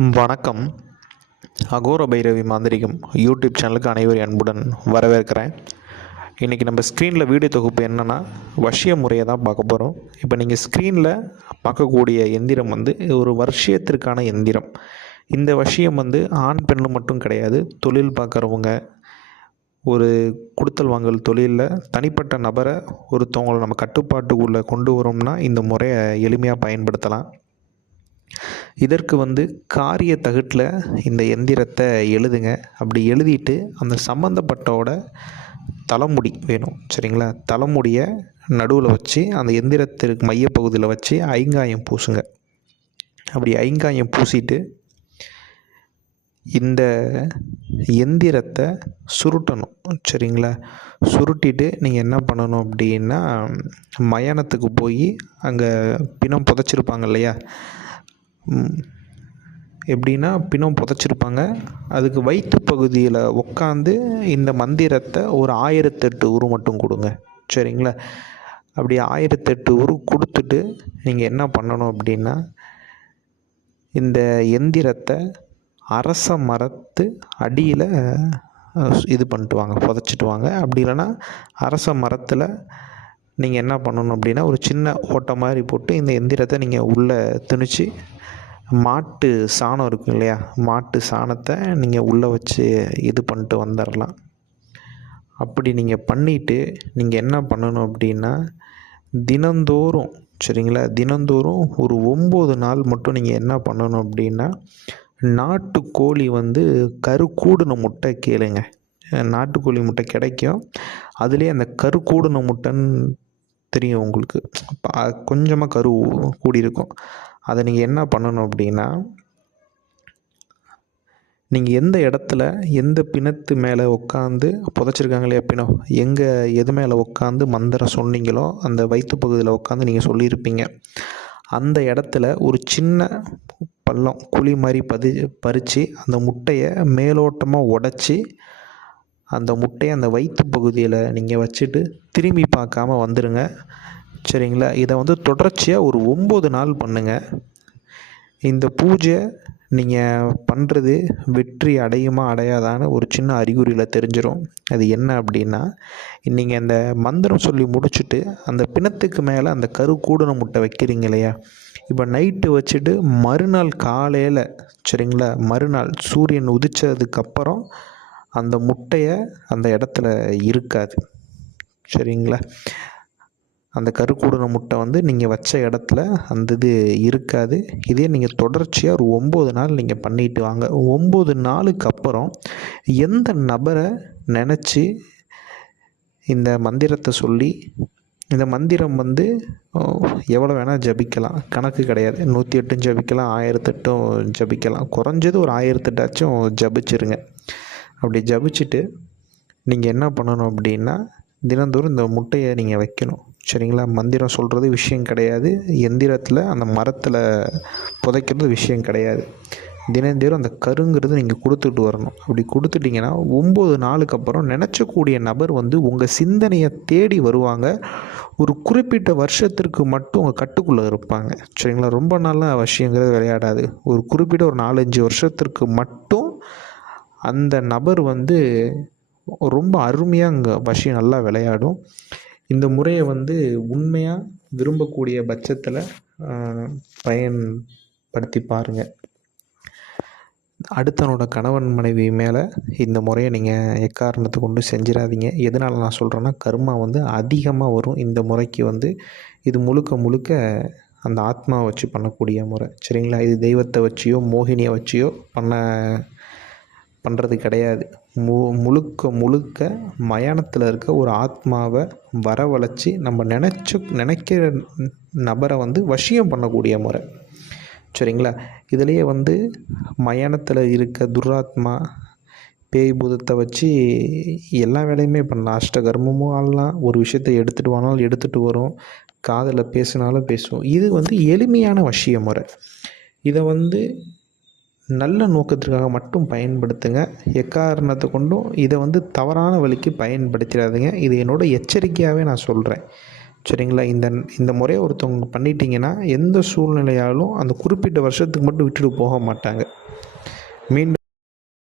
வணக்கம். அகோர பைரவி மாந்திரிகம் யூடியூப் சேனலுக்கு அனைவரும் அன்புடன் வரவேற்கிறேன். இன்றைக்கி நம்ம ஸ்க்ரீனில் வீடியோ தொகுப்பு என்னென்னா வசிய முறையை தான் பார்க்க போகிறோம். இப்போ நீங்கள் ஸ்க்ரீனில் பார்க்கக்கூடிய எந்திரம் ஒரு வருஷத்திற்கான எந்திரம். இந்த வசியம் ஆண் பெண்ணு மட்டும் கிடையாது. தொழில் பார்க்குறவங்க, ஒரு கொடுத்தல் வாங்கல் தொழிலில் தனிப்பட்ட நபரை ஒருத்தவங்களை நம்ம கட்டுப்பாட்டுக்குள்ளே கொண்டு வரோம்னா இந்த முறையை எளிமையாக பயன்படுத்தலாம். இதற்கு காரிய தகட்டில் இந்த எந்திரத்தை எழுதுங்க. அப்படி எழுதிட்டு அந்த சம்மந்தப்பட்டோட தலைமுடி வேணும், சரிங்களா? தலைமுடியை நடுவில் வச்சு அந்த எந்திரத்திற்கு மையப்பகுதியில் வச்சு ஐங்காயம் பூசுங்க. அப்படி ஐங்காயம் பூசிட்டு இந்த எந்திரத்தை சுருட்டணும், சரிங்களா? சுருட்டிட்டு நீங்கள் என்ன பண்ணணும் அப்படின்னா, மயானத்துக்கு போய் அங்கே பிணம் புதைச்சிருப்பாங்க இல்லையா? எப்படின்னா பிணம் புதைச்சிருப்பாங்க, அதுக்கு வயிற்று பகுதியில் உட்காந்து இந்த மந்திரத்தை ஒரு 1008 உரு மட்டும் கொடுங்க, சரிங்களா? அப்படி 1008 உரு கொடுத்துட்டு நீங்கள் என்ன பண்ணணும் அப்படின்னா, இந்த எந்திரத்தை அரச மரத்து அடியில் இது பண்ணிட்டு வாங்க, புதைச்சிட்டு வாங்க. அப்படி இல்லைன்னா அரச மரத்தில் நீங்கள் என்ன பண்ணணும் அப்படின்னா, ஒரு சின்ன ஓட்டை மாதிரி போட்டு இந்த எந்திரத்தை நீங்கள் உள்ளே திணிச்சு மாட்டு சாணம் இருக்கும் இல்லையா? மாட்டு சாணத்தை நீங்கள் உள்ளே வச்சு இது பண்ணிட்டு வந்துடலாம். அப்படி நீங்கள் பண்ணிவிட்டு நீங்கள் என்ன பண்ணணும் அப்படின்னா, தினந்தோறும், சரிங்களா, தினந்தோறும் ஒரு 9 நாள் மட்டும் நீங்கள் என்ன பண்ணணும் அப்படின்னா, நாட்டுக்கோழி கருக்கூடின முட்டை கேளுங்க. நாட்டுக்கோழி முட்டை கிடைக்கும். அதுலேயே அந்த கருக்கூடின முட்டைன்னு தெரியும் உங்களுக்கு, கொஞ்சமாக கரு கூடியிருக்கும். அதை நீங்கள் என்ன பண்ணணும் அப்படின்னா, நீங்கள் எந்த இடத்துல எந்த பிணத்து மேலே உட்காந்து புதைச்சிருக்காங்க இல்லையா பிணம், எது மேலே உட்காந்து மந்திரம் சொன்னீங்களோ அந்த வயிற்று பகுதியில் உட்காந்து நீங்கள் சொல்லியிருப்பீங்க. அந்த இடத்துல ஒரு சின்ன பள்ளம் குழி மாதிரி பறித்து அந்த முட்டையை மேலோட்டமாக உடச்சி அந்த முட்டையை அந்த வயிற்று பகுதியில் நீங்கள் வச்சுட்டு திரும்பி பார்க்காம வந்துடுங்க, சரிங்களா? இதை தொடர்ச்சியாக ஒரு 9 நாள் பண்ணுங்கள். இந்த பூஜை நீங்கள் பண்ணுறது வெற்றி அடையுமா அடையாதான்னு ஒரு சின்ன அறிகுறியில் தெரிஞ்சிடும். அது என்ன அப்படின்னா, நீங்கள் அந்த மந்திரம் சொல்லி முடிச்சுட்டு அந்த பிணத்துக்கு மேலே அந்த கரு கூடின முட்டை வைக்கிறீங்க இல்லையா? இப்போ நைட்டு வச்சுட்டு மறுநாள் காலையில், சரிங்களா, மறுநாள் சூரியன் உதித்ததுக்கப்புறம் அந்த முட்டையை அந்த இடத்துல இருக்காது, சரிங்களா? அந்த கருக்கூடின முட்டை நீங்கள் வச்ச இடத்துல அந்த இது இருக்காது. இதே நீங்கள் தொடர்ச்சியாக ஒரு 9 நாள் நீங்கள் பண்ணிட்டு வாங்க. 9 நாளுக்கு அப்புறம் எந்த நபரை நினச்சி இந்த மந்திரத்தை சொல்லி, இந்த மந்திரம் எவ்வளோ வேணால் ஜபிக்கலாம், கணக்கு கிடையாது. 108 ஜபிக்கலாம், 1008 ஜபிக்கலாம். குறைஞ்சது ஒரு 1008 ஜபிச்சிருங்க. அப்படி ஜபிச்சுட்டு நீங்கள் என்ன பண்ணணும் அப்படின்னா, தினந்தோறும் இந்த முட்டையை நீங்கள் வைக்கணும், சரிங்களா? மந்திரம் சொல்கிறது விஷயம் கிடையாது, எந்திரத்தில் அந்த மரத்தில் புதைக்கிறது விஷயம் கிடையாது. தினந்தோறும் அந்த கருங்கிறது நீங்கள் கொடுத்துட்டு வரணும். அப்படி கொடுத்துட்டிங்கன்னா 9 நாளுக்கு அப்புறம் நினச்சக்கூடிய நபர் உங்கள் சிந்தனையை தேடி வருவாங்க. ஒரு குறிப்பிட்ட வருஷத்திற்கு மட்டும் உங்கள் கட்டுக்குள்ளே இருப்பாங்க, சரிங்களா? ரொம்ப நாளாக விஷயங்கிறது விளையாடாது. ஒரு குறிப்பிட்ட ஒரு 4-5 வருஷத்திற்கு மட்டும் அந்த நபர் ரொம்ப அருமையாக அங்கே வசியம் நல்லா விளையாடும். இந்த முறையை உண்மையாக விரும்பக்கூடிய பட்சத்தில் பயன்படுத்தி பாருங்கள். அடுத்தவனோட கணவன் மனைவி மேலே இந்த முறையை நீங்கள் எக்காரணத்தை கொண்டு செஞ்சிடாதீங்க. எதனால் நான் சொல்கிறேன்னா, கர்மா அதிகமாக வரும் இந்த முறைக்கு. இது முழுக்க அந்த ஆத்மாவை வச்சு பண்ணக்கூடிய முறை, சரிங்களா? இது தெய்வத்தை வச்சியோ மோகினியை வச்சியோ பண்ணுறது கிடையாது. முழுக்க மயானத்தில் இருக்க ஒரு ஆத்மாவை வரவழைச்சி நம்ம நினைக்கிற நபரை வசியம் பண்ணக்கூடிய முறை, சரிங்களா? இதுலேயே மயானத்தில் இருக்க துராத்மா பேய் பூதத்தை வச்சு எல்லா வேலையுமே பண்ணலாம். அஷ்டகர்மமும் ஆடலாம். ஒரு விஷயத்தை எடுத்துகிட்டு வானாலும் எடுத்துகிட்டு வரும். காதில் பேசினாலும் பேசுவோம். இது எளிமையான வசிய முறை. இதை நல்ல நோக்கத்திற்காக மட்டும் பயன்படுத்துங்க. எக்காரணத்தை கொண்டும் இதை தவறான வழிக்கு பயன்படுத்திடாதீங்க. இது என்னோடய எச்சரிக்கையாகவே நான் சொல்கிறேன், சரிங்களா? இந்த முறையை ஒருத்தவங்க பண்ணிட்டீங்கன்னா எந்த சூழ்நிலையாலும் அந்த குறிப்பிட்ட வருஷத்துக்கு மட்டும் விட்டுட்டு போக மாட்டாங்க. மீண்டும்